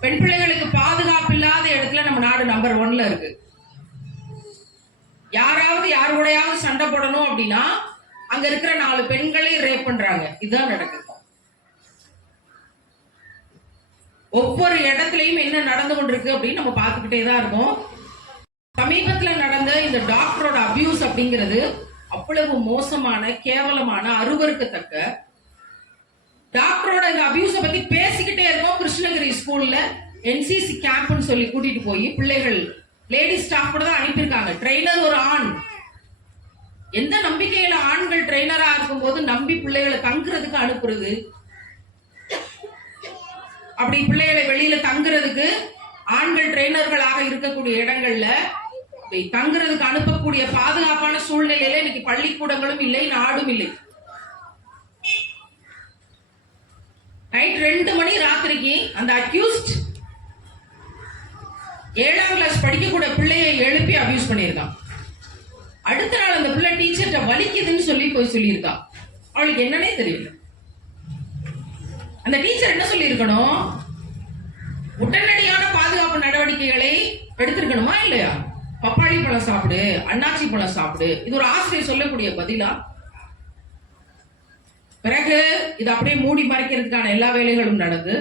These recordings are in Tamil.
பெண் பிள்ளைகளுக்கு பாதுகாப்பு இல்லாத இடத்துல நம்ம நாடு நம்பர் ஒன்ல இருக்கு. யாராவது யாரு கூடயாவது சண்டை போடணும் அப்படின்னா அங்க இருக்கிற நாலு பெண்களை ரேப் பண்றாங்க. இதுதான் நடக்குது. ஒவ்வொரு இடத்துலயும் என்ன நடந்து கொண்டிருக்கு அப்படின்னு நம்ம பார்த்துக்கிட்டே தான் இருக்கோம். சமீபத்துல நடந்த இந்த டாக்டரோட அபியூஸ் அப்படிங்கிறது அவ்வளவு மோசமான கேவலமான அருவருக்கத்தக்க டாக்டரோட இந்த அபியூஸ பத்தி பேசிக்கிட்டே இருக்கோம். கிருஷ்ணகிரி ஸ்கூல்ல என்சிசி கேம்ப்னு சொல்லி கூட்டிட்டு போய் பிள்ளைகள் லேடி ஸ்டாஃப் கூட தான் அனுப்பியிருக்காங்க. ட்ரெயினர் ஒரு ஆண். எந்த நம்பிக்கையில ஆண்கள் ட்ரெயினரா இருக்கும்போது நம்பி பிள்ளைகளை தங்குறதுக்கு அனுப்புறது? அப்படி பிள்ளைகளை வெளியில தங்குறதுக்கு ஆண்கள் ட்ரெயினர்களாக இருக்கக்கூடிய இடங்கள்ல தங்குறதுக்கு அனுப்பக்கூடிய பாதுகாப்பான சூழ்நிலையில இன்னைக்கு பள்ளிக்கூடங்களும் இல்லை நாடும் இல்லை. நைட் ரெண்டு மணி ராத்திரிக்கு அந்த அக்யூஸ்ட் ஏழாம் கிளாஸ் படிக்கக்கூடிய பிள்ளையை எழுப்பி அபியூஸ் பண்ணியிருக்கான். அடுத்த நாள் அந்த பிள்ளை டீச்சர்கிட்ட வலிக்குதுன்னு சொல்லி போய் சொல்லியிருக்கான் அவளுக்கு என்னன்னே தெரியல. அந்த டீச்சர் என்ன சொல்லியிருக்கணும்? உடனடியான பாதுகாப்பு நடவடிக்கைகளை எடுத்திருக்கணுமா இல்லையா? பப்பாளி பழம் சாப்பிடு அண்ணாச்சி பழம் சாப்பிடு. இது ஒரு ஆசிரியர் சொல்லக்கூடிய பதிலா? பிறகு இது அப்படியே மூடி மறைக்கிறதுக்கான எல்லா வேலைகளும் நடந்து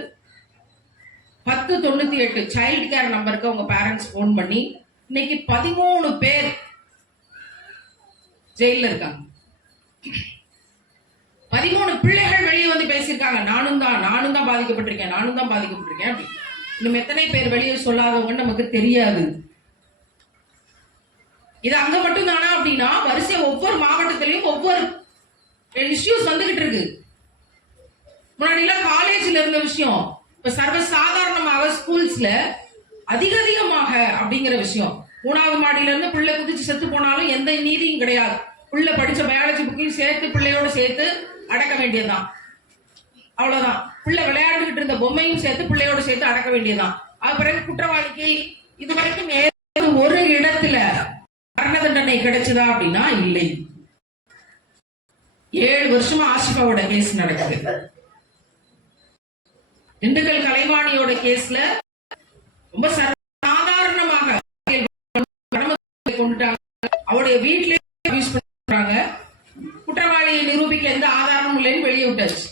பத்து தொண்ணூத்தி எட்டு சைல்டு கேர் நம்பருக்கு அவங்க பேரண்ட்ஸ் ஃபோன் பண்ணி இன்னைக்கு பதிமூணு பேர் ஜெயில இருக்காங்க. பதிமூணு பிள்ளைகள் வெளியே வந்து பேசியிருக்காங்க. நானும் தான் நானும் தான் பாதிக்கப்பட்டிருக்கேன் நானும் தான் பாதிக்கப்பட்டிருக்கேன் அப்படி. இன்னும் எத்தனை பேர் வெளியே சொல்லாதவங்க நமக்கு தெரியாது. இது அங்க மட்டும் தானா அப்படின்னா வரிசை ஒவ்வொரு மாவட்டத்திலையும் ஒவ்வொரு இஷ்யூஸ் வந்துகிட்டு இருக்கு. முன்னாடி எல்லாம் காலேஜ்ல இருந்த விஷயம். இப்ப சர்வ சாதாரணமாக ஸ்கூல்ஸ்ல அதிக அதிகமாக அப்படிங்கிற விஷயம். மூணாவது மாடியில இருந்து பிள்ளை குதிச்சு செத்து போனாலும் எந்த நீதியும் கிடையாது. பிள்ளை படிச்ச பயாலஜி புக்கையும் சேர்த்து பிள்ளையோட சேர்த்து அடக்க வேண்டியதுதான். அவ்வளவுதான். பிள்ளை விளையாண்டுகிட்டு இருந்த பொம்மையும் சேர்த்து பிள்ளையோட சேர்த்து அடக்க வேண்டியதுதான். அது பிறகு குற்றவாளிக்கு இதுவரைக்கும் ஏதாவது ஒரு இடத்துல மரண தண்டனை கிடைச்சதா அப்படின்னா இல்லை. ஏழு வருஷமா ஆஷிஃபாவோட கேஸ் நடக்குது. திண்டுக்கல் கலைவாணியோட கேஸ்ல ரொம்ப சாதாரணமாக அவருடைய வீட்டிலே யூஸ் பண்றாங்க. குற்றவாளியை நிரூபிக்க எந்த ஆதாரமும் இல்லைன்னு வெளியே விட்டாச்சு.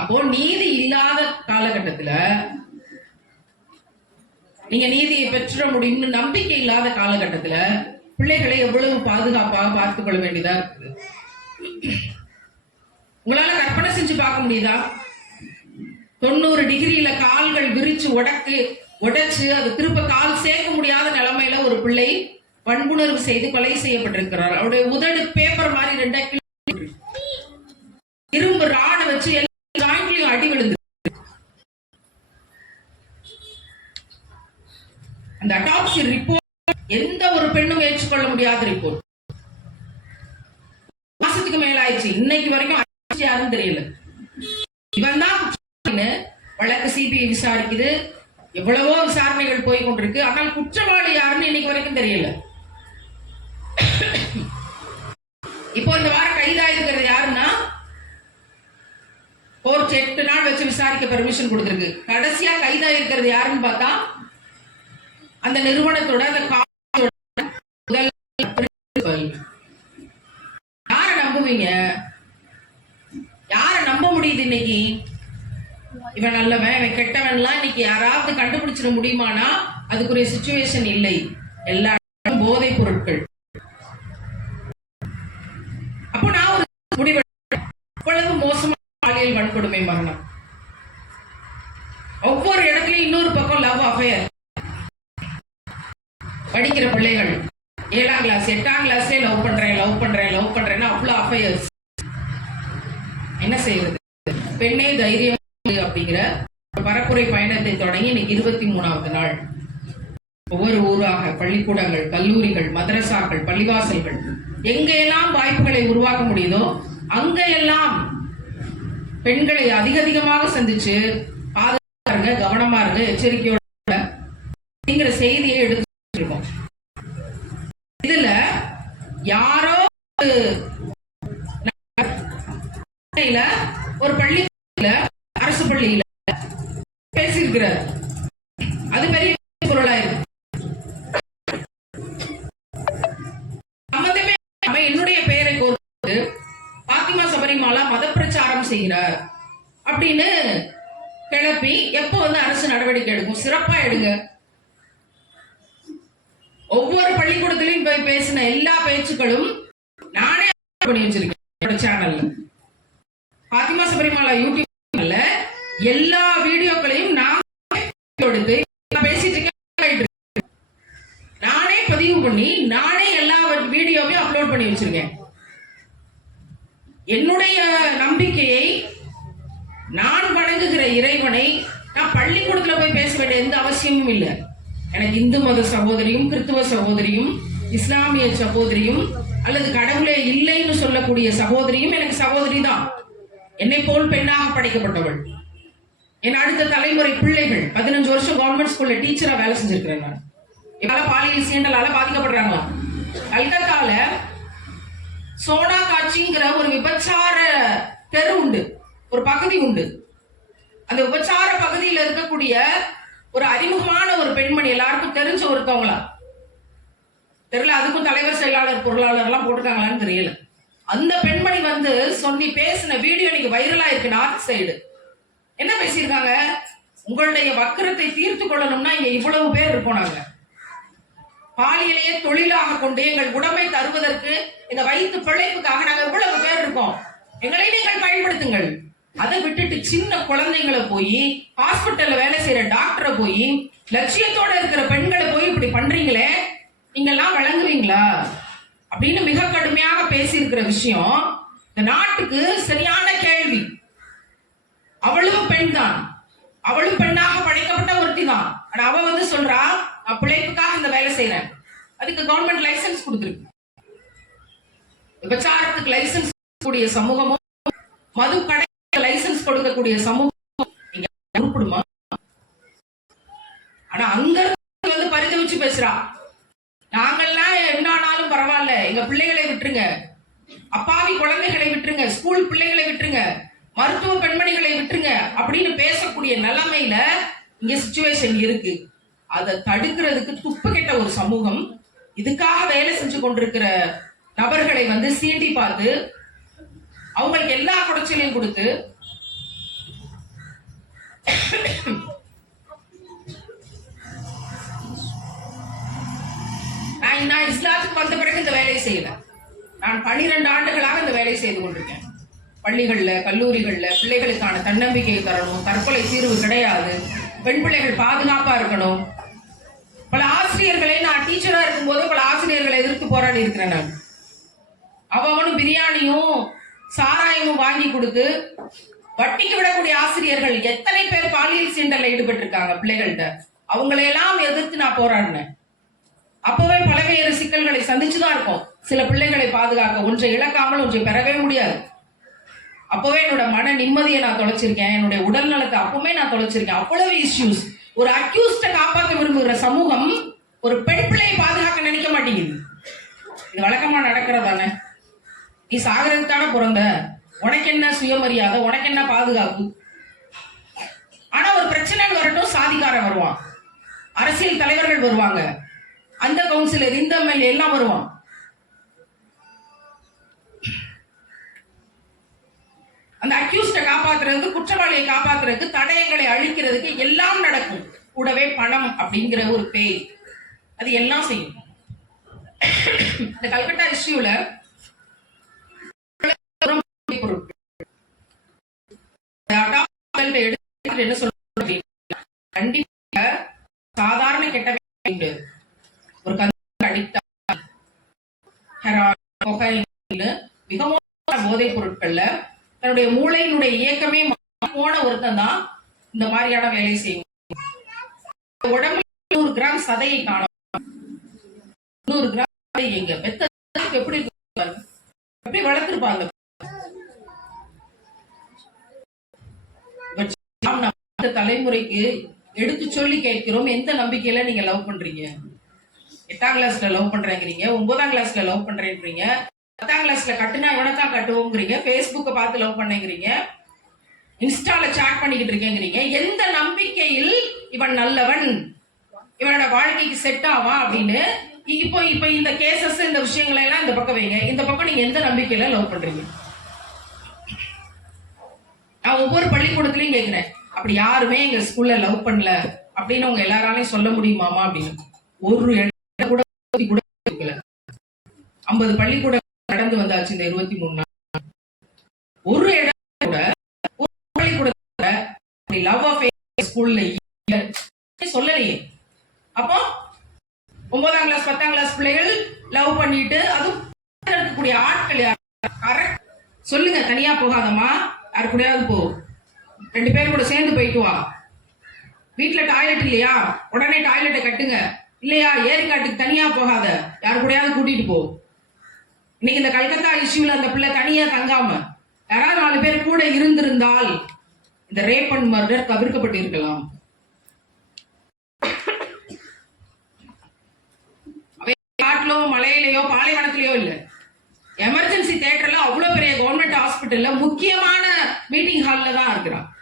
அப்போ நீதி இல்லாத காலகட்டத்துல நீங்க நீதியை பெற்றுட முடியும்னு நம்பிக்கை இல்லாத காலகட்டத்துல பிள்ளைகளை எவ்வளவு பாதுகாப்பாக பார்த்துக் கொள்ள வேண்டியதா இருக்குது? உங்களால கற்பனை செஞ்சு பார்க்க முடியுதா? தொண்ணூறு டிகிரியில கால்கள் விரிச்சு உடக்கு உடைச்சு அது திரும்ப கால் சேர்க்க முடியாத நிலைமையில ஒரு பிள்ளை வன்புணர்வு செய்து கொலை செய்யப்பட்டிருக்கிறார். அவருடைய உதடு பேப்பர் மாதிரி ரெண்டா இரும்பு ராட வச்சு எல்லா ஜாயிண்ட்லயும் அடி விழுந்து. அந்த அட்டாப்சி ரிப்போர்ட் எந்த ஒரு பெண்ணும் ஏற்றுக்கொள்ள முடியாத ரிப்போர்ட் மாசத்துக்கு மேல ஆயிடுச்சு இன்னைக்கு வரைக்கும் யாருன்னு தெரியல. இவன் தான் வழக்கு சிபிஐ விசாரிக்குது. எவ்வளவோ விசாரணைகள் போய் கொண்டிருக்கு. ஆனால் குற்றவாளி யாருன்னு இன்னைக்கு வரைக்கும் தெரியல. இப்போ இந்த வாரம் கைதாயிருக்கிறது யாருன்னா கோர்ட் எட்டு நாள் வச்சு விசாரிக்க பெர்மிஷன் கொடுத்திருக்கு. கடைசியா கைதாயிருக்கிறது யாருன்னு பார்த்தா அந்த நிறுவனத்தோட அந்த முதல் யார நம்புவீங்க? யார நம்ப முடியுது இன்னைக்கு? இவன் நல்லவன் இவன் கெட்டவன்லாம் இன்னைக்கு யாராவது கண்டுபிடிச்சிட முடியுமானா அதுக்குரிய சுச்சுவேஷன் இல்லை. எல்லா போதை பொருட்கள். அப்போ நான் ஒரு முடிவு மோசமான பாலியல் வன்கொடுமை மரணம். ஒவ்வொரு இடத்துலயும் இன்னொரு பக்கம் லவ் அஃபேர் படிக்கிற பிள்ளைகள் ஏழாம் கிளாஸ் எட்டாம் கிளாஸ்லயே லவ் பண்றேன் லவ் பண்றேன் லவ் பண்றேன்னா அவ்வளவு அஃபயர்ஸ் என்ன செய்யறது? பெண்ணே தைரியம் அப்படிங்கிற பரப்புரை பயணத்தை தொடங்கி இன்னைக்கு இருபத்தி மூணாவது நாள். ஒவ்வொரு ஊராக பள்ளிக்கூடங்கள் கல்லூரிகள் மதரசாக்கள் பள்ளிவாசல்கள் எங்கெல்லாம் வாய்ப்புகளை உருவாக்க முடியுதோ அங்கெல்லாம் பெண்களை அதிக அதிகமாக சந்திச்சு பாதுகாப்பா இருங்க கவனமா இருங்க எச்சரிக்கையோட அப்படிங்கிற செய்தியை எடுத்து இருக்கோம் இதுல யாரோ ஒரு பள்ளியில அரசு பள்ளியில பேசியிருக்கிறார். அது பெரிய பொருளா இருக்கு. சம்பந்தமே என்னுடைய பெயரை கோர்த்து பாத்திமா சபரிமாலா மத பிரச்சாரம் செய்கிறார் அப்படின்னு கிளப்பி எப்போ வந்து அரசு நடவடிக்கை எடுக்கும்? சிறப்பா எடுங்க. ஒவ்வொரு பள்ளிக்கூடத்திலையும் போய் பேசின எல்லா பேச்சுக்களும் நானே பண்ணி வச்சிருக்கேன் சேனல்ல பாத்திமா சபரிமாலா யூடியூப்ல எல்லா வீடியோக்களையும் நான் எடுத்து பேசிட்டு இருக்கேன் நானே பதிவு பண்ணி நானே எல்லா வீடியோவையும் அப்லோட் பண்ணி வச்சிருக்கேன். என்னுடைய நம்பிக்கையை நான் வணங்குகிற இறைவனை நான் பள்ளிக்கூடத்துல போய் பேச வேண்டிய எந்த அவசியமும் இல்லை. எனக்கு இந்து மத சகோதரியும் கிறிஸ்துவ சகோதரியும் இஸ்லாமிய சகோதரியும் அல்லது கடவுளே இல்லைன்னு சொல்லக்கூடிய சகோதரியும் எனக்கு சகோதரி தான். என்னை போல் பெண்ணாக படைக்கப்பட்டவள். என் அடுத்த தலைமுறை பிள்ளைகள் பதினஞ்சு வருஷம் கவர்மெண்ட் ஸ்கூல்ல டீச்சரா வேலை செஞ்சிருக்கிறேன் நான். இப்ப பாலியல் சீண்டலால பாதிக்கப்படுறாங்க கல்கத்தால சோனா காட்சிங்கிற ஒரு விபச்சார தெரு உண்டு. ஒரு பகுதி உண்டு. அந்த விபச்சார பகுதியில் இருக்கக்கூடிய ஒரு அறிமுகமான ஒரு பெண்மணி எல்லாருக்கும் தெரிஞ்ச ஒருத்தவங்களா. தெரியல அதுக்கும் தலைவர் செயலாளர் பொருளாளர்லாம் போட்டிருக்காங்களான்னு தெரியல. அந்த பெண்மணி வந்து சொல்லி பேசின வீடியோ இன்னைக்கு வைரலா இருக்கு நார்த் சைடு என்ன பேசியிருக்காங்க? உங்களுடைய வக்கரத்தை தீர்த்து கொள்ளணும்னா இங்க இவ்வளவு பேர் இருக்கோம் நாங்க. பாலியலையே தொழிலாக கொண்டு எங்கள் உடமை தருவதற்கு இந்த வயிற்று பிழைப்புக்காக நாங்க இவ்வளவு பேர் இருக்கோம். எங்களை நீங்கள் பயன்படுத்துங்கள். அதை விட்டுட்டு சின்ன குழந்தைங்களை போய் ஹாஸ்பிட்டல்ல வேலை செய்யற டாக்டரை போய் லட்சியத்தோட இருக்கிற பெண்களை போய் இப்படி பண்றீங்களே நீங்கெல்லாம் வழங்குவீங்களா அப்படின்னு மிக கடுமையாக பேசியிருக்கிற விஷயம் இந்த நாட்டுக்கு சரியான கேள்வி. அவளும் பெண் தான். அவளும் பெண்ணாக படைக்கப்பட்ட ஒருத்தி தான் ஆனா அவ வந்து சொல்றா நான் பிழைப்புக்காக இந்த வேலை செய்யறேன் அதுக்கு கவர்மெண்ட் லைசன்ஸ் கொடுத்துருக்கு. விபச்சாரத்துக்கு லைசன்ஸ் கூடிய சமூகமும் மது கடை லைசன்ஸ் கொடுக்கக்கூடிய சமூகம் உருப்படுமா ஆனா அங்க வந்து பரிதவிச்சு பேசுறா. நாங்கெல்லாம் என்ன ஆனாலும் பரவாயில்ல. எங்க பிள்ளைகளை விட்டுருங்க. அப்பாவி குழந்தைகளை விட்டுருங்க. ஸ்கூல் பிள்ளைகளை விட்டுருங்க. மருத்துவ பெண்மணிகளை விட்டுருங்க அப்படின்னு பேசக்கூடிய நிலைமையில இங்க சுச்சுவேஷன் இருக்கு. அதை தடுக்கிறதுக்கு துப்பு கெட்ட ஒரு சமூகம். இதுக்காக வேலை செஞ்சு கொண்டிருக்கிற நபர்களை வந்து சீண்டி பார்த்து அவங்களுக்கு எல்லா குடைச்சலையும் கொடுத்து நான் நான் இஸ்லாத்துக்கு வந்த பிறகு இந்த வேலையை செய்வேன் நான் பன்னிரண்டு ஆண்டுகளாக இந்த வேலையை செய்து கொண்டிருக்கேன். பள்ளிகள்ல கல்லூரிகளில் பிள்ளைகளுக்கான தன்னம்பிக்கை தரணும் தற்கொலை தீர்வு கிடையாது பெண் பிள்ளைகள் பாதுகாப்பா இருக்கணும். பல ஆசிரியர்களை நான் டீச்சரா இருக்கும்போது பல ஆசிரியர்களை எதிர்த்து போராடி இருக்கிறேன் நான் அவனும் பிரியாணியும் சாராயமும் வாங்கி கொடுத்து வட்டிக்கு விடக்கூடிய ஆசிரியர்கள் எத்தனை பேர் பாலியல் சீண்டல்ல ஈடுபட்டிருக்காங்க பிள்ளைகள்கிட்ட? அவங்களையெல்லாம் எதிர்த்து நான் போராடினேன். அப்பவே பலவேறு சிக்கல்களை சந்திச்சுதான் இருக்கோம். சில பிள்ளைகளை பாதுகாக்க ஒன்றை இழக்காமல் ஒன்றை பெறவே முடியாது. அப்பவே என்னோட மன நிம்மதியை நான் தொலைச்சிருக்கேன். என்னுடைய உடல் நலத்தை அப்பவுமே நான் தொலைச்சிருக்கேன். அவ்வளவு இஷ்யூஸ் ஒரு அக்யூஸ்ட காப்பாற்ற விரும்புகிற சமூகம் ஒரு பெண் பிள்ளையை பாதுகாக்க நினைக்க மாட்டேங்குது. இது வழக்கமா நடக்கிறதானே? நீ சாகரத்துக்கான பிறந்த. உனக்கு என்ன சுயமரியாதை? உனக்கு என்ன பாதுகாப்பு? ஆனா ஒரு பிரச்சனை வரட்டும் சாதிக்காரன் வருவான். அரசியல் தலைவர்கள் வருவாங்க. அந்த கவுன்சிலர் இந்த எம்எல்ஏ எல்லாம் வருவான். அந்த அக்யூஸ்ட காப்பாத்துறதுக்கு குற்றவாளியை காப்பாத்துறதுக்கு தடயங்களை அழிக்கிறதுக்கு எல்லாம் நடக்கும். கூடவே பணம் அப்படிங்கிற ஒரு பேய். அது எல்லாம் செய்யும். இந்த கல்கட்டா இஷ்யூல என்ன சொல்ற கண்டிப்பா. சாதாரண கெட்ட வேலை ஒரு மிக மோசமான போதைப் பொருட்கள்ல தன்னுடைய மூளையினுடைய இயக்கமே போன ஒருத்தன் தான் இந்த மாதிரியான வேலையை செய்யும் உடம்புல நூறு கிராம் சதையை காணும் நூறு கிராம் எங்க பெத்த எப்படி எப்படி வளர்த்திருப்பாங்க தலைமுறைக்கு எடுத்து சொல்லி கேட்கிறோம். எந்த நம்பிக்கையில நீங்க லவ் பண்றீங்க? எட்டாம் கிளாஸ்ல லவ் பண்றேங்கிறீங்க ஒன்பதாம் கிளாஸ்ல லவ் பண்றேன்றீங்க பத்தாம் கிளாஸ்ல கட்டுனா தான் கட்டுவோங்கிறீங்க ஃபேஸ்புக்கை பார்த்து லவ் பண்ணேங்கிறீங்க இன்ஸ்டால சாட் பண்ணிக்கிட்டு இருக்கேங்கிறீங்க. எந்த நம்பிக்கையில் இவன் நல்லவன்? இவனோட வாழ்க்கைக்கு செட் ஆவா அப்படின்னு இப்போ இப்போ இந்த கேசஸ் இந்த விஷயங்களை எல்லாம் இந்த பக்கம் வைங்க. இந்த பக்கம் நீங்க எந்த நம்பிக்கையில லவ் பண்றீங்க? நான் ஒவ்வொரு பள்ளிக்கூடத்துலையும் கேட்கிறேன் அப்படி யாருமே எங்க ஸ்கூல்ல லவ் பண்ணல அப்படின்னு உங்க எல்லாராலையும் சொல்ல முடியுமாமா அப்படின்னு? ஒரு இடம் கூட கூட இருக்கல ஐம்பது பள்ளிக்கூடம் நடந்து வந்தாச்சு இந்த இருபத்தி மூணு நாள். ஒரு இடம் கூட ஒரு பள்ளிக்கூடத்துல லவ் ஆஃப் ஸ்கூல்ல சொல்லலையே. அப்போ ஒன்பதாம் கிளாஸ் பத்தாம் கிளாஸ் பிள்ளைகள் லவ் பண்ணிட்டு அதுவும் இருக்கக்கூடிய ஆட்கள் யார்? கரெக்ட் சொல்லுங்க தனியா போகாதம்மா. யாரு கூடயாவது போ. ரெண்டு பேரும் கூட சேர்ந்து போய்க்குவா வீட்டில் வீட்ல டாய்லெட் இல்லையா? உடனே டாய்லெட்டை கட்டுங்க. இல்லையா? ஏரிக்காட்டுக்கு தனியா போகாத. யாரு கூடயாவது கூட்டிட்டு போ. இன்னைக்கு இந்த கல்கத்தா இஷ்யூல அந்த பிள்ளை தனியாக தங்காம யாராவது நாலு பேர் கூட இருந்திருந்தால் இந்த ரேப் அண்ட் மர்டர் தவிர்க்கப்பட்டிருக்கலாம். அவை காட்டிலோ மலையிலயோ இல்ல. எமர்ஜென்சி தேட்டர்ல அவ்வளவு பெரிய கவர்மெண்ட் ஹாஸ்பிட்டல்ல முக்கியமான மீட்டிங் ஹால்ல தான் இருக்கிறான்.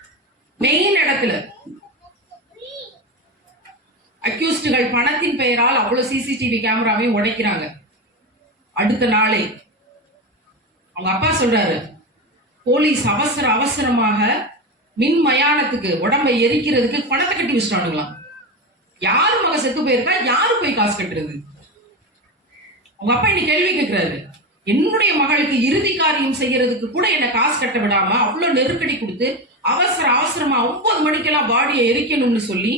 மெயின் இடத்துல. அக்யூஸ்டுகள் பணத்தின் பெயரால் அவ்வளவு சிசிடிவி கேமராவையும் உடைக்கிறாங்க. அடுத்த நாளே. அவங்க அப்பா சொல்றாரு போலீஸ் அவசர அவசரமாக மின் மயானத்துக்கு உடம்பை எரிக்கிறதுக்கு பணத்தை கட்டி வச்சிட்டானுங்களாம். யாரு மக செத்து போயிருக்கா? யாரு போய் காசு கட்டுறது? அவங்க அப்பா இன்னைக்கு கேள்வி கேட்கிறாரு என்னுடைய மகளுக்கு இறுதி காரியம் செய்யறதுக்கு கூட என்ன காசு கட்ட விடாம அவ்வளவு நெருக்கடி கொடுத்து அவசர அவசரமா ஒன்பது மணிக்கெல்லாம் பாடியை எரிக்கணும்னு சொல்லி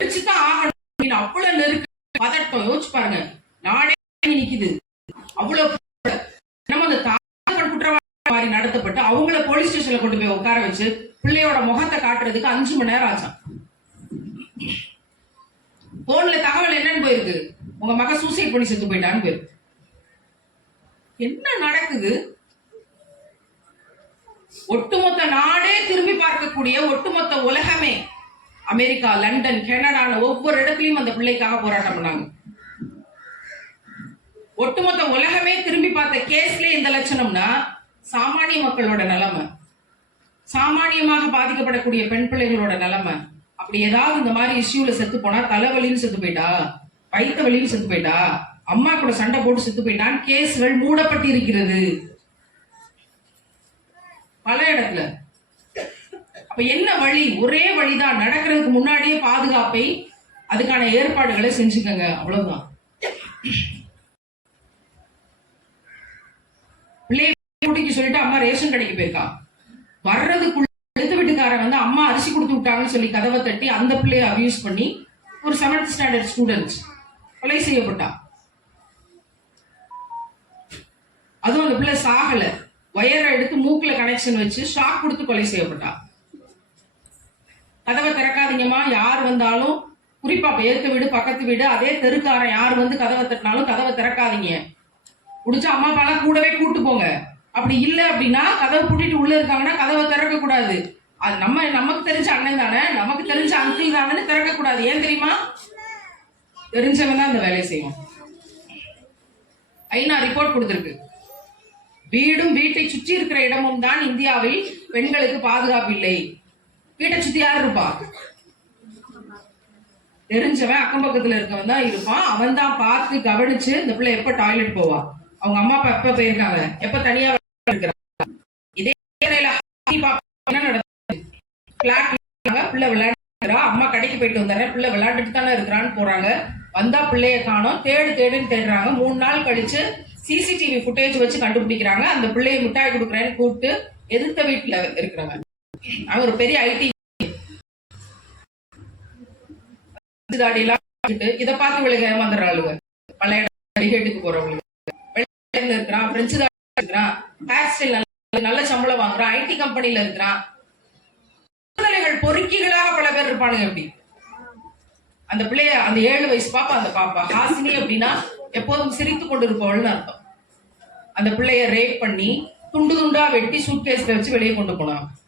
எரிச்சுதான் ஆகணும். அவ்வளவு நெருக்கடி பதட்டம் யோசிச்சு பாருங்க. நாடே நிக்குது. அவ்வளவு நம்ம அந்த குற்றவாளி மாதிரி நடத்தப்பட்டு அவங்கள போலீஸ் ஸ்டேஷன்ல கொண்டு போய் உட்கார வச்சு பிள்ளையோட முகத்தை காட்டுறதுக்கு அஞ்சு மணி நேரம் ஆச்சாம் போன்ல தகவல் என்னன்னு போயிருக்கு. உங்க மக சூசைட் பண்ணி செத்து போயிட்டான்னு போயிருக்கு. என்ன நடக்குது? ஒட்டுமொத்த நாடே திரும்பி பார்க்கக்கூடிய ஒட்டுமொத்த உலகமே அமெரிக்கா லண்டன் கனடான ஒவ்வொரு இடத்துலயும் அந்த பிள்ளைக்காக போராட்டம் பண்ணாங்க. ஒட்டுமொத்த உலகமே திரும்பி பார்த்த கேஸ்ல இந்த லட்சணம்னா சாமானிய மக்களோட நிலைமை. சாமானியமாக பாதிக்கப்படக்கூடிய பெண் பிள்ளைகளோட நிலைமை. அப்படி ஏதாவது இந்த மாதிரி இஷ்யூல செத்து போனா தலைவலின்னு செத்து போயிட்டா? வயிற்று வலின்னு செத்து போயிட்டா? அம்மா கூட சண்டை போட்டு செத்து போயிட்டான். கேஸ்கள் மூடப்பட்டு இருக்கிறது பல இடத்துல. அப்ப என்ன வழி? ஒரே வழிதான். நடக்கிறதுக்கு முன்னாடியே பாதுகாப்பை அதுக்கான ஏற்பாடுகளை செஞ்சுக்கோங்க. அவ்வளவுதான். பிள்ளைய சொல்லிட்டு அம்மா ரேஷன் கடைக்கு போயிருக்கா. வர்றதுக்குள்ள எழுத்து வீட்டுக்காரன் வந்து அம்மா அரிசி கொடுத்து விட்டாங்கன்னு சொல்லி கதவை தட்டி அந்த பிள்ளைய அபியூஸ் பண்ணி ஒரு செவன்த் ஸ்டாண்டர்ட் ஸ்டூடெண்ட்ஸ் கொலை செய்யப்பட்டா. அதுவும் அந்த பிள்ளை சாகல. வயரை எடுத்து மூக்கில் கனெக்ஷன் வச்சு ஷாக் கொடுத்து கொலை செய்யப்பட்டா. கதவை திறக்காதீங்கம்மா யார் வந்தாலும் குறிப்பா இப்ப வீடு பக்கத்து வீடு அதே தெருக்காரன் யார் வந்து கதவை தட்டினாலும் கதவை திறக்காதீங்க. முடிச்ச அம்மா அப்பாலாம் கூடவே கூட்டு போங்க. அப்படி இல்லை அப்படின்னா கதவை கூட்டிட்டு உள்ள இருக்காங்கன்னா கதவை திறக்க கூடாது. அது நம்ம நமக்கு தெரிஞ்ச அண்ணன் தானே நமக்கு தெரிஞ்ச அங்கிள் தானே திறக்க கூடாது. ஏன் தெரியுமா? தெரிஞ்சவன் தான் இந்த வேலையை செய்வோம் ஐநா ரிப்போர்ட் கொடுத்துருக்கு. வீடும் வீட்டை சுற்றி இருக்கிற இடமும் தான் இந்தியாவில் பெண்களுக்கு பாதுகாப்பு இல்லை வீட்டை சுத்தி யார் இருப்பா? தெரிஞ்சவன் அக்கம் பக்கத்துல இருக்கவன் தான் இருப்பான். அவன் தான் பார்த்து கவனிச்சு இந்த பிள்ளை எப்ப டாய்லெட் போவா? அவங்க அம்மா அப்பா எப்ப போயிருக்காங்க? எப்ப தனியா இருக்கிறாங்க? இதே என்ன நடந்தது பிள்ளை விளையாடுறா. அம்மா கடைக்கு போயிட்டு வந்தாரு பிள்ளை விளையாண்டுட்டு தானே இருக்கிறான்னு போறாங்க. வந்தா பிள்ளைய காணும். தேடு தேடுன்னு தேடுறாங்க. மூணு நாள் கழிச்சு சிசிடிவி ஃபுட்டேஜ் வச்சு கண்டுபிடிக்கிறாங்க. அந்த பிள்ளையை மிட்டாய் கொடுக்குறேன்னு கூப்பிட்டு எதிர்த்த வீட்டுல இருக்கிறவங்க அவன் ஒரு பெரிய ஐடி இதை பார்த்து இவளுக்கு ஏமாந்துடுறாளுங்க பழைய அடிக்கட்டுக்கு போறவங்களுக்கு. இருக்கிறான் பிரெஞ்சு தாடி இருக்கிறான். ஹேர் ஸ்டைல் நல்ல நல்ல சம்பளம் வாங்குறான். ஐடி கம்பெனில இருக்கிறான். சூழ்நிலைகள் பொறுக்கிகளாக பல பேர் இருப்பானுங்க அப்படி அந்த பிள்ளைய அந்த ஏழு வயசு பாப்பா அந்த பாப்பா. ஹாசினி அப்படின்னா எப்போதும் சிரித்து கொண்டு இருப்பவள்னு அர்த்தம். அந்த பிள்ளைய ரேப் பண்ணி துண்டு துண்டா வெட்டி சூட்கேஸ்ல வச்சு வெளியே கொண்டு போனான்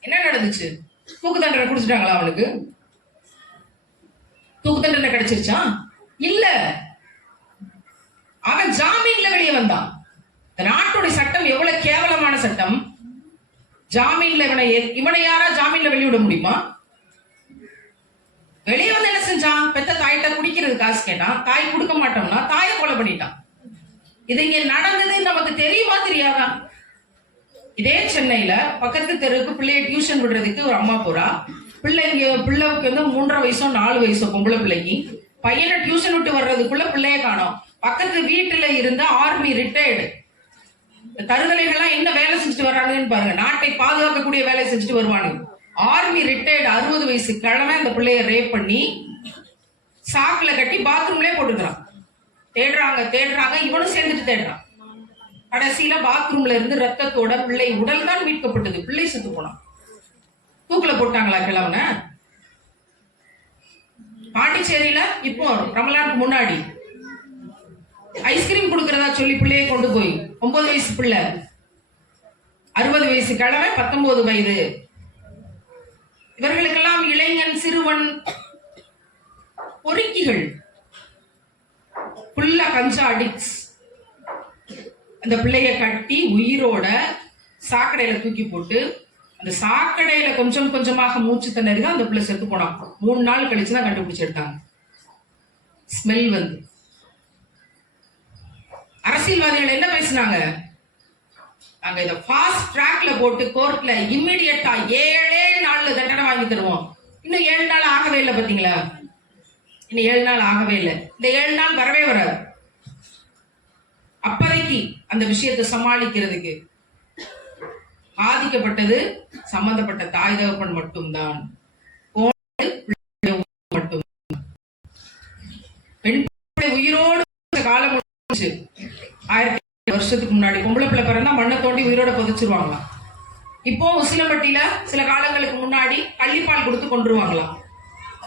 என்ன நடந்துச்சு? தூக்கு தண்டனை குடிச்சிட்டாங்களா அவனுக்கு தூக்கு தண்டனை கிடைச்சிருச்சா? இல்ல. அவன் ஜாமீன்ல வெளியே வந்தான். இந்த நாட்டுடைய சட்டம் எவ்வளவு கேவலமான சட்டம்? ஜாமீன்ல இவனை இவனை யாரா ஜாமீன்ல வெளியிட முடியுமா? வெளியே வந்து என்ன செஞ்சான்? பெத்த தாய்கிட்ட குடிக்கிறது காசு கேட்டான். தாய் கொடுக்க மாட்டோம்னா தாயை கொலை பண்ணிட்டான். இது இங்க நடந்தது நமக்கு தெரியுமா தெரியாதா? இதே சென்னையில பக்கத்து தெருவுக்கு பிள்ளைய டியூஷன் விடுறதுக்கு ஒரு அம்மா போறா. பிள்ளைங்க பிள்ளைக்கு வந்து மூன்றரை வயசோ நாலு வயசோ பொம்பளை பிள்ளைக்கு. பையனை டியூஷன் விட்டு வர்றதுக்குள்ள பிள்ளைய காணும். பக்கத்து வீட்டுல இருந்த ஆர்மி ரிட்டையர்டு தருதலைகள்லாம் என்ன வேலை செஞ்சுட்டு வர்றாங்கன்னு பாருங்க. நாட்டை பாதுகாக்கக்கூடிய வேலையை செஞ்சுட்டு வருவானுங்க. ஆர்மி ரிட்டையர்டு அறுபது வயசு கிழமை அந்த பிள்ளைய ரேப் பண்ணி சாக்கில் கட்டி பாத்ரூம்லேயே போட்டுக்கிறான். தேடுறாங்க தேடுறாங்க இவனும் சேர்ந்துட்டு தேடுறான். கடைசியில பாத்ரூம்ல இருந்து ரத்தத்தோட பிள்ளை உடல் தான் மீட்கப்பட்டது. பிள்ளை செத்து போனான். தூக்கில் போட்டாங்களா கிழவன? பாண்டிச்சேரியில இப்போ ரமலானுக்கு முன்னாடி ஐஸ்கிரீம் கொடுக்கறதா சொல்லி பிள்ளையை கொண்டு போய் ஒன்பது வயசு பிள்ளை. அறுபது வயசு கிழமை பத்தொன்பது வயது. இவர்களுக்கெல்லாம் இளைஞன் சிறுவன் பொறுக்கிகள். ஃபுல்லா கஞ்சா அடிக்ஸ் அந்த பிள்ளைய கட்டி உயிரோட சாக்கடையில தூக்கி போட்டு அந்த சாக்கடையில கொஞ்சம் கொஞ்சமாக மூச்சு திணறி தான் அந்த பிள்ளை செத்து போனான் மூணு நாள் கழிச்சு தான் கண்டுபிடிச்சு எடுத்தாங்க ஸ்மெல் வந்து. அரசியல்வாதிகள் என்ன பேசினாங்க? நாங்க இதை ஃபாஸ்ட் ட்ராக்ல போட்டு கோர்ட்ல இம்மிடியட்டா ஏழே நாள்ல தண்டனை வாங்கி தருவோம். இன்னும் ஏழு நாள் ஆகவே இல்லை பாத்தீங்களா இன்னும் ஏழு நாள் ஆகவே இல்லை. இந்த ஏழு நாள் வரவே வராது. அப்பதைக்கு அந்த விஷயத்தை சமாளிக்கிறதுக்கு பாதிக்கப்பட்டது சம்பந்தப்பட்ட தாய் தகப்பன் மட்டும்தான். மட்டும் பெண் உயிரோடு காலம் ஆயிரத்தி வருஷத்துக்கு முன்னாடி பொம்பளை பிள்ளை பிறந்தா மண்ணை தோண்டி உயிரோட புதைச்சிருவாங்களாம் இப்போ உசிலம்பட்டியில சில காலங்களுக்கு முன்னாடி கள்ளிப்பால் கொடுத்து கொண்டுருவாங்களாம்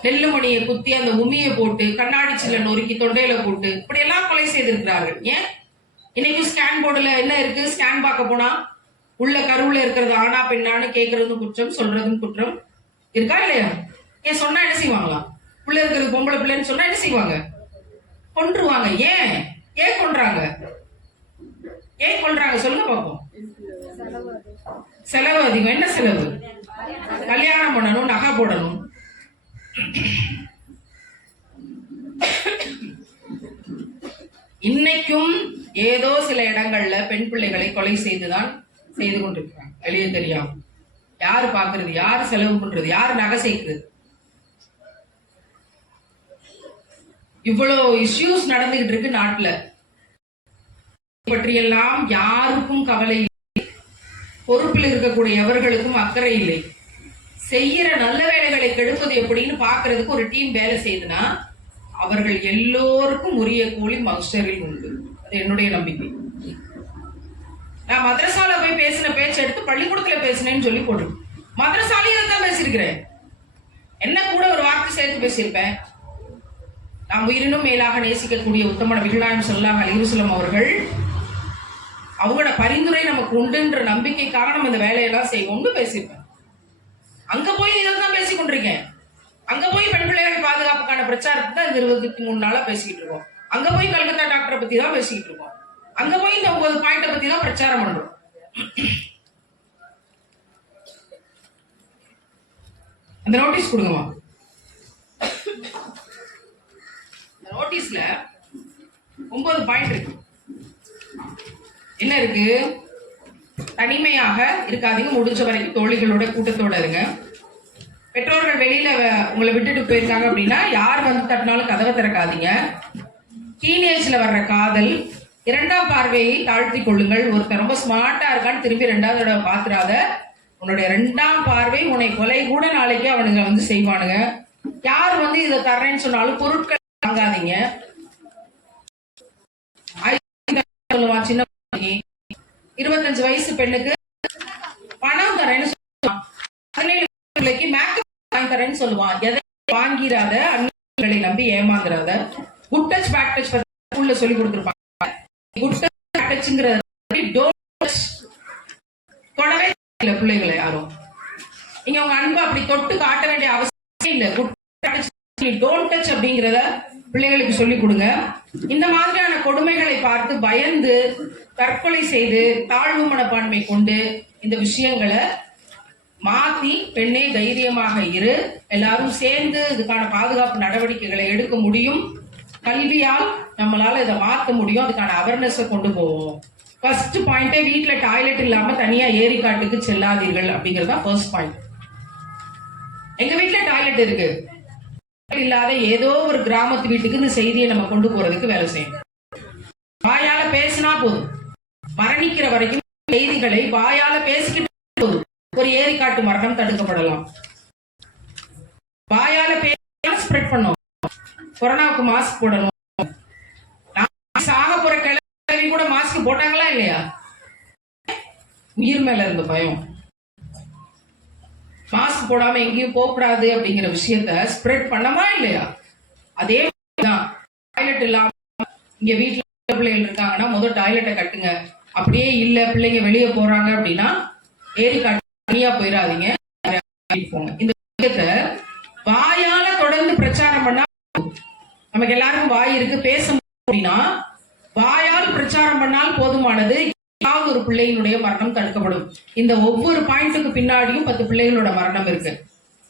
நெல்லு மணியை குத்தி அந்த உமியை போட்டு கண்ணாடி சில்ல நொறுக்கி தொண்டையில போட்டு இப்படி எல்லாம் கொலை செய்திருக்கிறார்கள். ஏன்? இன்னைக்கு ஸ்கேன் போர்டுல என்ன இருக்கு? ஸ்கேன் பார்க்க போனா உள்ள கருவுல இருக்கிறது ஆனா பெண்ணான்னு கேட்கறதும் குற்றம் சொல்றதும் குற்றம். இருக்கா இல்லையா? ஏன் சொன்னா என்ன செய்வாங்களாம்? உள்ள இருக்கிறது பொம்பளை பிள்ளைன்னு சொன்னா என்ன செய்வாங்க? கொன்றுவாங்க. ஏன்? ஏன் கொன்றாங்க? ஏன் கொல்றாங்க சொல்லுங்க பாப்போம். செலவு அதிகம். என்ன செலவு? கல்யாணம் பண்ணணும் நகை போடணும். இன்னைக்கும் ஏதோ சில இடங்கள்ல பெண் பிள்ளைகளை கொலை செய்துதான் செய்து கொண்டிருக்கிறாங்க. வெளியே தெரியாம. யார் பாக்குறது? யார் செலவு பண்றது? யார் நகை சேர்க்கிறது? இவ்வளோ இஷ்யூஸ் நடந்துகிட்டு இருக்கு நாட்டுல. பற்றியெல்லாம் யாருக்கும் கவலை இல்லை. பொறுப்பில் இருக்கக்கூடிய எவர்களுக்கும் அக்கறை இல்லை. செய்யற நல்ல வேலைகளை கெடுப்பது எப்படின்னு பாக்குறதுக்கு ஒரு டீம் வேலை செய்யுதுன்னா அவர்கள் எல்லோருக்கும் உரிய கூலி மஸ்டரில் உண்டு. அது என்னுடைய நம்பிக்கை. நான் மதரசால போய் பேசின பேச்சு எடுத்து பள்ளிக்கூடத்துல பேசினேன்னு சொல்லி போட்டு மதரசாலையும் தான் பேசியிருக்கிறேன். என்ன கூட ஒரு வார்த்தை சேர்த்து பேசியிருப்பேன். நாம் உயிரினும் மேலாக நேசிக்கக்கூடிய உத்தம நபிகளாயம் சொல்லாம அலிகுசலம் அவர்கள் அவங்களோட பரிந்துரை நமக்கு உண்டுன்ற நம்பிக்கைக்காக நம்ம இந்த வேலையெல்லாம் செய்வோம்னு பேசியிருப்பேன் அங்க போய் இதை தான் பேசி கொண்டிருக்கேன். அங்க போய் பெண் பிள்ளைகள் பாதுகாப்புக்கான பிரச்சாரத்தை தான் இந்த இருபத்தி மூணு நாளாக பேசிக்கிட்டு இருக்கோம். அங்க போய் கல்கத்தா டாக்டரை பத்தி தான் பேசிக்கிட்டு இருக்கோம். அங்க போய் இந்த ஒன்பது பாயிண்டை பத்தி தான் பிரச்சாரம் பண்றோம். அந்த நோட்டீஸ் கொடுங்கம்மா. நோட்டீஸ்ல ஒன்பது பாயிண்ட் இருக்கு. என்ன இருக்கு? தனிமையாக இருக்காதீங்க முடிஞ்ச வரைக்கும் தோழிகளோட கூட்டத்தோட இருங்க. பெற்றோர்கள் வெளியில உங்களை விட்டுட்டு போயிருக்காங்க அப்படின்னா யார் வந்து தட்டினாலும் கதவை திறக்காதீங்க. டீனேஜ்ல வர்ற காதல் இரண்டாம் பார்வையை தாழ்த்தி கொள்ளுங்கள். ஒருத்தர் ரொம்ப ஸ்மார்ட்டா இருக்கான்னு திரும்பி ரெண்டாவது தடவை பாத்துறாத உன்னுடைய ரெண்டாம் பார்வை உன்னை கொலை கூட நாளைக்கு அவனுங்க வந்து செய்வானுங்க. யார் வந்து இதை தர்றேன்னு சொன்னாலும் பொருட்கள் வாங்காதீங்க. சின்ன இருபத்தஞ்சு வயசு பெண்ணுக்கு பணம் தரேன்னு சொல்லுவான் பதினேழு பிள்ளைக்கு மேக்கப் வாங்கி தரேன்னு சொல்லுவான் எதை வாங்கிறாத அண்ணங்களை நம்பி ஏமாந்துறாத குட் டச் பேட் டச் ஸ்கூல்ல சொல்லி கொடுத்துருப்பாங்க. குட் டச் பேட் டச்ங்கிறத தொடவே இல்ல பிள்ளைகளை யாரும். நீங்க உங்க அன்பு அப்படி தொட்டு காட்ட வேண்டிய அவசியம் இல்லை. குட் டச் டோன்ட் டச் அப்படிங்கிறத பிள்ளைகளுக்கு சொல்லிக் கொடுங்க. இந்த மாதிரியான கொடுமைகளை பார்த்து பயந்து தற்கொலை செய்து தாழ்வு மனப்பான்மை கொண்டு இந்த விஷயங்களை மாத்தி பெண்ணே தைரியமாக இரு. எல்லாரும் சேர்ந்து இதுக்கான பாதுகாப்பு நடவடிக்கைகளை எடுக்க முடியும். கல்வியால் நம்மளால இதை மாற்ற முடியும். அதுக்கான அவேர்னஸை கொண்டு போவோம். ஃபர்ஸ்ட் பாயிண்டே வீட்டில் டாய்லெட் இல்லாம தனியா ஏரிக்காட்டுக்கு செல்லாதீர்கள் அப்படிங்கிறது தான் ஃபர்ஸ்ட் பாயிண்ட் எங்க வீட்டில் டாய்லெட் இருக்கு. இல்லாத ஏதோ ஒரு கிராமத்து வீட்டுக்கு இந்த செய்தியை நம்ம கொண்டு போறதுக்கு வேலை செய்யணும். வாயால பேசினா போதும். மரணிக்கிற வரைக்கும் செய்திகளை வாயால பேசிக்கிட்டு போதும். ஒரு ஏரிக்காட்டு மரணம் தடுக்கப்படலாம். வாயால பேச ஸ்ப்ரெட் பண்ணும். கொரோனாவுக்கு மாஸ்க் போடணும். சாக போற கிளவி கூட மாஸ்க் போட்டாங்களா இல்லையா? உயிர் மேல இருந்த பயம். மாஸ்க் போடாம எங்கேயும் போகக்கூடாது அப்படிங்கிற விஷயத்த ஸ்ப்ரெட் பண்ணமா இல்லையா? அதே தான் டாய்லெட் இல்லாம இங்க வீட்டுல பிள்ளைகள் இருக்காங்கன்னா முதல் டாய்லெட்டை கட்டுங்க. அப்படியே இல்ல பிள்ளைங்க வெளியே போறாங்க அப்படின்னா ஏரி காட்டு தனியா போயிடாதீங்க போங்க இந்த விஷயத்தை வாயால தொடர்ந்து பிரச்சாரம் பண்ணா நமக்கு எல்லாருக்கும் வாய் இருக்கு. பேச முடியும் அப்படின்னா வாயால் பிரச்சாரம் பண்ணால் போதுமானது. ஏதாவது ஒரு பிள்ளையினுடைய மரணம் தடுக்கப்படும். இந்த ஒவ்வொரு பாயிண்ட்டுக்கு பின்னாடியும் பத்து பிள்ளைகளோட மரணம் இருக்கு.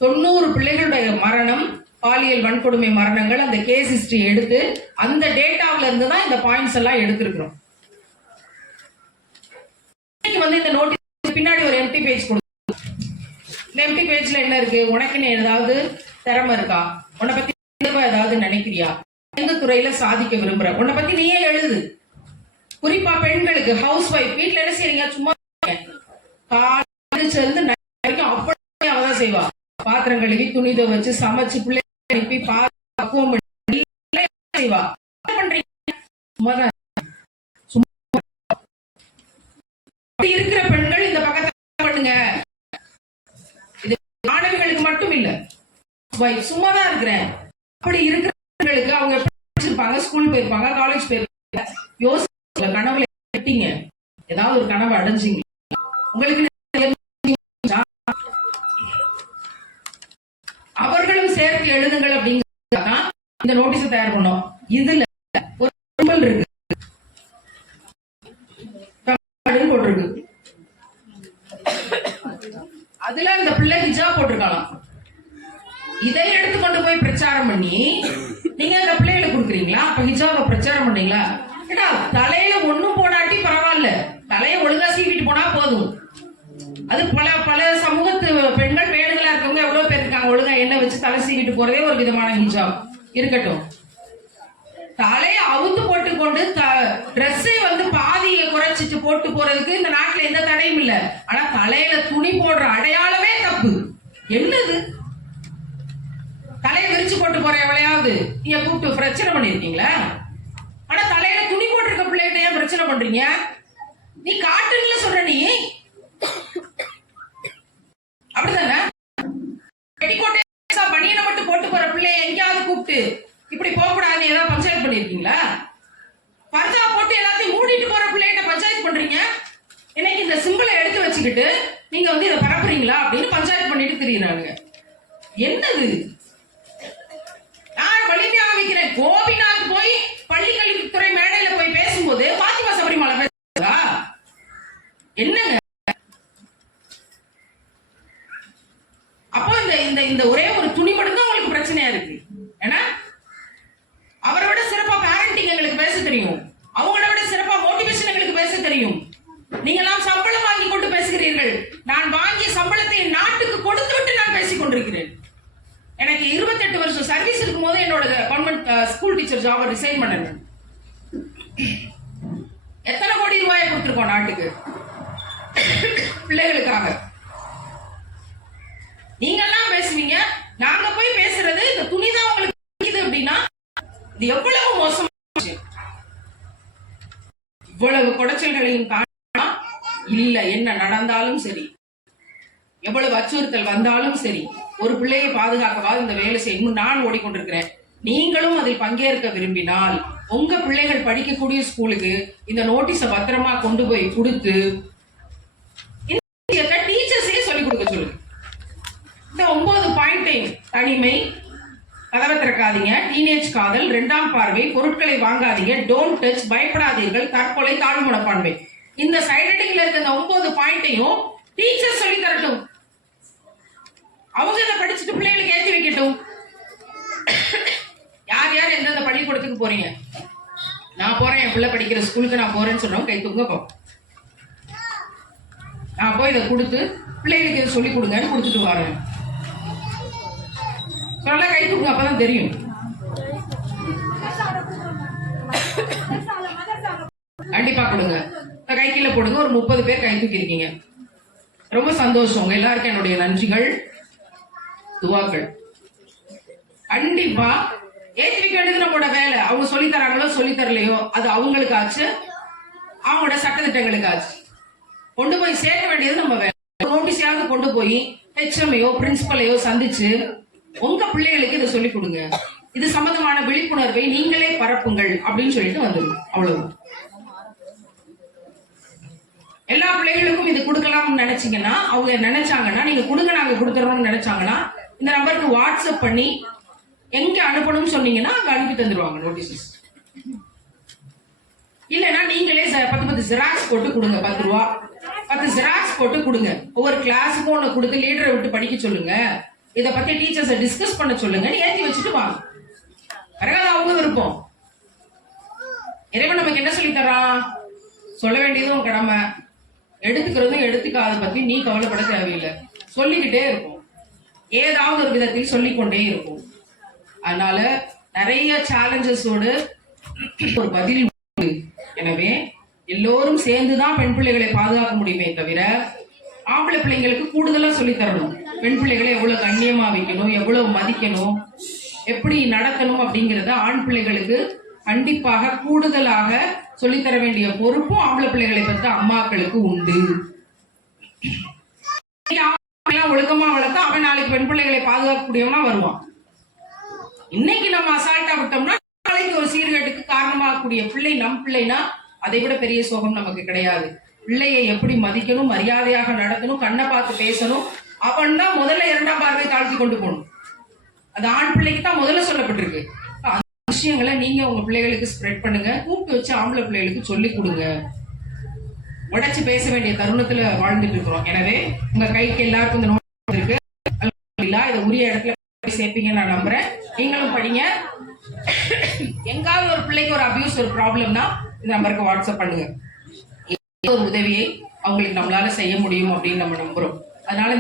தொண்ணூறு பிள்ளைகளுடைய மரணம் பாலியல் வன்கொடுமை மரணங்கள் அந்த கேஸ் ஹிஸ்டரி எடுத்து அந்த டேட்டாவில இருந்து தான் இந்த பாயிண்ட்ஸ் எல்லாம் எடுத்திருக்கிறோம். வந்து இந்த நோட்டீஸ் பின்னாடி ஒரு எம்டி பேஜ் கொடு. இந்த எம்டி பேஜ்ல என்ன இருக்கு? உனக்குன்னு ஏதாவது திறமை இருக்கா? உன்னை பத்தி ஏதாவது நினைக்கிறியா? எந்த துறையில சாதிக்க விரும்புற? உன்னை பத்தி நீயே எழுது. குறிப்பா பெண்களுக்கு ஹவுஸ் ஒய்ஃப் வீட்ல என்ன செய்றீங்க? சும்மா காலேஜ்ல வரைக்கும் அப்படியே அவ தான் செய்வா. பாத்திரம் கழுவி துணி துவைச்சு சமைச்சு பிள்ளை அனுப்பி பக்குவம் செய்வா. என்ன பண்றீங்க? சும்மா அப்படி இருக்கிற பெண்கள் இந்த பக்கத்தை பண்ணுங்க. இது மாணவிகளுக்கு மட்டும் இல்ல. சும்மா தான் இருக்கிறேன். அப்படி இருக்கிறவங்களுக்கு அவங்க எப்படி ஸ்கூல் போயிருப்பாங்க காலேஜ் போயிருப்பாங்க? சில கனவுல கட்டிங்க ஏதாவது ஒரு கனவு அடைஞ்சிங்க. உங்களுக்கு அவர்களும் சேர்த்து எழுதுங்கள் அப்படிங்கிறதுக்காக இந்த நோட்டீஸ் தயார் பண்ணோம். இதுல ஒரு சிம்பிள் இருக்கு. போட்டிருக்கு. அதுல இந்த பிள்ளை ஹிஜாப் போட்டிருக்கலாம் இதை எடுத்து கொண்டு போய் பிரச்சாரம் பண்ணி நீங்க அந்த பிள்ளைகளை கொடுக்குறீங்களா? அப்ப ஹிஜாப பிரச்சாரம் பண்ணீங்களா? ஏடா தலையில ஒண்ணும் போடாட்டி பரவாயில்ல. தலையை ஒழுங்கா சீவிட்டு போனா போதும். அது பல பல சமூகத்து பெண்கள் வேணுங்களா இருக்கவங்க எவ்வளவு பேர் இருக்காங்க? ஒழுங்கா எண்ணெய் வச்சு தலை சீவிட்டு போறதே ஒரு விதமான ஹிஜாப். இருக்கட்டும். தலையை அவுத்து போட்டு கொண்டு ட்ரெஸ்ஸை வந்து பாதியை குறைச்சிட்டு போட்டு போறதுக்கு இந்த நாட்டுல எந்த தடையும் இல்ல. ஆனா தலையில துணி போடுற அடையாளமே தப்பு. என்னது? தலையை விரிச்சு போட்டு போற எவ்வளையாவது நீங்க கூப்பிட்டு பிரச்சனை பண்ணிருக்கீங்களா? ஆனா தலையில துணி போட்டிருக்க பிள்ளைகிட்ட ஏன் பிரச்சனை பண்றீங்க? நீ காட்டுன்ல சொல்ற நீ. அப்படிதானே பெட்டிக்கோட்டை பனியனை மட்டும் போட்டு போற பிள்ளைய எங்கேயாவது கூப்பிட்டு இப்படி போக கூடாதுன்னு ஏதாவது பஞ்சாயத்து பண்ணிருக்கீங்களா பர்தா போட்டு எல்லாத்தையும் மூடிட்டு போற பிள்ளைகிட்ட பஞ்சாயத்து பண்றீங்க? இன்னைக்கு இந்த சிம்பிளை எடுத்து வச்சுக்கிட்டு நீங்க வந்து இதை பரப்புறீங்களா அப்படின்னு பஞ்சாயத்து பண்ணிட்டு தெரியுறாங்க. என்னது நான் வலிமையாக வைக்கிறேன் கோபிநாத் போய் பள்ளி கல்வித்துறை மேடையில போய் பேசும்போது பாத்திமா சபரிமலை பேசுறா என்னங்க அப்போ இந்த இந்த இந்த ஒரே ஒரு துணி மட்டும் தான் உங்களுக்கு பிரச்சனையா இருக்கு ஏன்னா அவரை விட சிறப்பா பேரண்டிங் எங்களுக்கு பேச தெரியும் அவங்கள விட சிறப்பா மோட்டிவேஷன் எங்களுக்கு பேச தெரியும் நீங்களாம் சம்பளம் வாங்கி கொண்டு பேசுகிறீர்கள் நான் வாங்கிய சம்பளத்தை என் நாட்டுக்கு கொடுத்து விட்டு நான் பேசிக் கொண்டிருக்கிறேன் எனக்கு 28 வருஷம் சர்வீஸ் இருக்கும் போது என்னோட கவர்மெண்ட் ஸ்கூல் டீச்சர் ஜாபை ரிசைன் பண்ணேன் எத்தனை கோடி ரூபாயை கொடுத்துருக்கோம் நாட்டுக்கு பிள்ளைகளுக்காக நீங்கெல்லாம் பேசுவீங்க நாங்க போய் பேசுறது இந்த துணி தான் உங்களுக்கு கிடைக்குது அப்படின்னா இது எவ்வளவு மோசம் இவ்வளவு குடைச்சல்களையும் காணா? இல்ல என்ன நடந்தாலும் சரி. எவ்வளவு அச்சுறுத்தல் வந்தாலும் சரி ஒரு பிள்ளையை பாதுகாக்கவாது இந்த வேலை செய்யணும் நான் ஓடிக்கொண்டிருக்கிறேன். நீங்களும் அதில் பங்கேற்க விரும்பினால் உங்க பிள்ளைகள் படிக்கக்கூடிய ஸ்கூலுக்கு இந்த நோட்டீஸை பத்திரமா கொண்டு போய் கொடுத்து டீச்சர்ஸே சொல்லிக் கொடுக்க சொல்லுங்க இந்த ஒன்பது பாயிண்டையும் தனிமை கதவை திறக்காதீங்க. டீனேஜ் காதல் இரண்டாம் பார்வை பொருட்களை வாங்காதீங்க. டோன்ட் டச் பயப்படாதீர்கள். தற்கொலை தாழ்வு மனப்பான்மை. இந்த சைட் இருக்க இந்த ஒன்பது பாயிண்ட்டையும் டீச்சர் சொல்லி தரட்டும். அவங்க இதை படிச்சுட்டு பிள்ளைகளுக்கு ஏற்றி வைக்கட்டும். யார் யார் எந்தெந்த பள்ளிக்கூடத்துக்கு போறீங்க? நான் போறேன். என் பிள்ளை படிக்கிற ஸ்கூலுக்கு நான் போறேன்னு சொன்னோம் கை தூங்க நான் போய் இதை கொடுத்து பிள்ளைகளுக்கு இதை சொல்லி கொடுங்கன்னு கொடுத்துட்டு வரேன். நல்லா கை தூக்குங்க அப்பதான் தெரியும். கண்டிப்பா கொடுங்க. கை கீழே போடுங்க. ஒரு முப்பது பேர் கை தூக்கி இருக்கீங்க ரொம்ப சந்தோஷம். உங்க எல்லாருக்கும் என்னுடைய நன்றிகள் துவாக்கள். கண்டிப்பா ஏற்றி வேண்டியது நம்மளோட வேலை. அவங்க சொல்லி தராங்களோ சொல்லி தரலையோ அது அவங்களுக்கு ஆச்சு அவங்களோட சட்டத்திட்டங்களுக்கு ஆச்சு கொண்டு போய் சேர்க்க வேண்டியது நம்ம வேலை. நோட்டீஸாவது கொண்டு போய் ஹெச்எம்ஐயோ பிரின்சிபலையோ சந்திச்சு உங்க பிள்ளைகளுக்கு இதை சொல்லிக் கொடுங்க. இது சம்பந்தமான விழிப்புணர்வை நீங்களே பரப்புங்கள் அப்படின்னு சொல்லிட்டு வந்துடும் அவ்வளவு எல்லா பிள்ளைகளுக்கும் இது கொடுக்கலாம்னு நினைச்சீங்கன்னா அவங்க நினைச்சாங்கன்னா நீங்க கொடுங்க நாங்க கொடுத்துறோம்னு நினைச்சாங்கன்னா இந்த நம்பருக்கு வாட்ஸ்அப் பண்ணி எங்க அனுப்பணும்னு சொன்னீங்கன்னா அங்க அனுப்பி தந்துருவாங்க நோட்டீசஸ் இல்லைன்னா நீங்களே பத்து பத்து ஜெராக்ஸ் போட்டு கொடுங்க பத்து ரூபா. பத்து ஜெராக்ஸ் போட்டு கொடுங்க. ஒவ்வொரு கிளாஸுக்கும் ஒன்று கொடுத்து லீடரை விட்டு படிக்க சொல்லுங்க. இதை பத்தி டீச்சர்ஸை டிஸ்கஸ் பண்ண சொல்லுங்கன்னு ஏத்தி வச்சுட்டு வாங்க பிறகு அது அவங்க விருப்பம். இறைவன் நமக்கு என்ன சொல்லி தரான் சொல்ல வேண்டியதும் கடமை. எடுத்துக்கிறதும் எடுத்துக்காத பத்தி நீ கவலைப்பட தேவையில்லை. சொல்லிக்கிட்டே இருக்கும். ஏதாவது ஒரு விதத்தில் சொல்லிக்கொண்டே இருக்கும். அதனால நிறைய சேலஞ்சஸோடு ஒரு பதில் எனவே எல்லோரும் சேர்ந்துதான் பெண் பிள்ளைகளை பாதுகாக்க முடியுமே தவிர ஆம்பளை பிள்ளைங்களுக்கு கூடுதலா சொல்லி தரணும் பெண் பிள்ளைகளை எவ்வளவு கண்ணியமா வைக்கணும் எவ்வளவு மதிக்கணும் எப்படி நடக்கணும் அப்படிங்கறத ஆண் பிள்ளைகளுக்கு கண்டிப்பாக கூடுதலாக சொல்லித்தர வேண்டிய பொறுப்பும் ஆம்பளை பிள்ளைகளை பற்றி அம்மாக்களுக்கு உண்டு. ஒழுக்கமா வளர்த்தா அவன் நாளைக்கு பெண் பிள்ளைகளை பாதுகாக்கக்கூடியவனா வருவான். இன்னைக்கு நம்ம அசால்ட்டா விட்டோம்னா நாளைக்கு ஒரு சீர்கேட்டுக்கு காரணமாகக்கூடிய பிள்ளை நம் பிள்ளைனா அதை விட பெரிய சோகம் நமக்கு கிடையாது. பிள்ளையை எப்படி மதிக்கணும் மரியாதையாக நடக்கணும் கண்ணை பார்த்து பேசணும் அவன் தான் முதல்ல இரண்டாம் பார்வை தாழ்த்தி கொண்டு போகணும். அது ஆண் பிள்ளைக்கு தான் முதல்ல சொல்லப்பட்டிருக்கு. அந்த விஷயங்களை நீங்க உங்க பிள்ளைகளுக்கு ஸ்ப்ரெட் பண்ணுங்க கூப்பிட்டு வச்சு ஆம்பளை பிள்ளைகளுக்கு சொல்லி கொடுங்க. உடைச்சு பேச வேண்டிய தருணத்துல வாழ்ந்துட்டு இருக்கிறோம். எனவே உங்க கைக்கு எல்லாருக்கும் இந்த நோய் இருக்கு. இதை உரிய இடத்துல போய் சேர்ப்பீங்கன்னு நான் நம்புறேன். நீங்களும் படிங்க. எங்காவது ஒரு பிள்ளைக்கு ஒரு அபியூஸ் ஒரு ப்ராப்ளம்னா இந்த நம்பருக்கு வாட்ஸ்அப் பண்ணுங்க. உதவியை அவங்களுக்கு நம்மளால செய்ய முடியும் அப்படின்னு நம்ம நம்புறோம். அதனால இந்த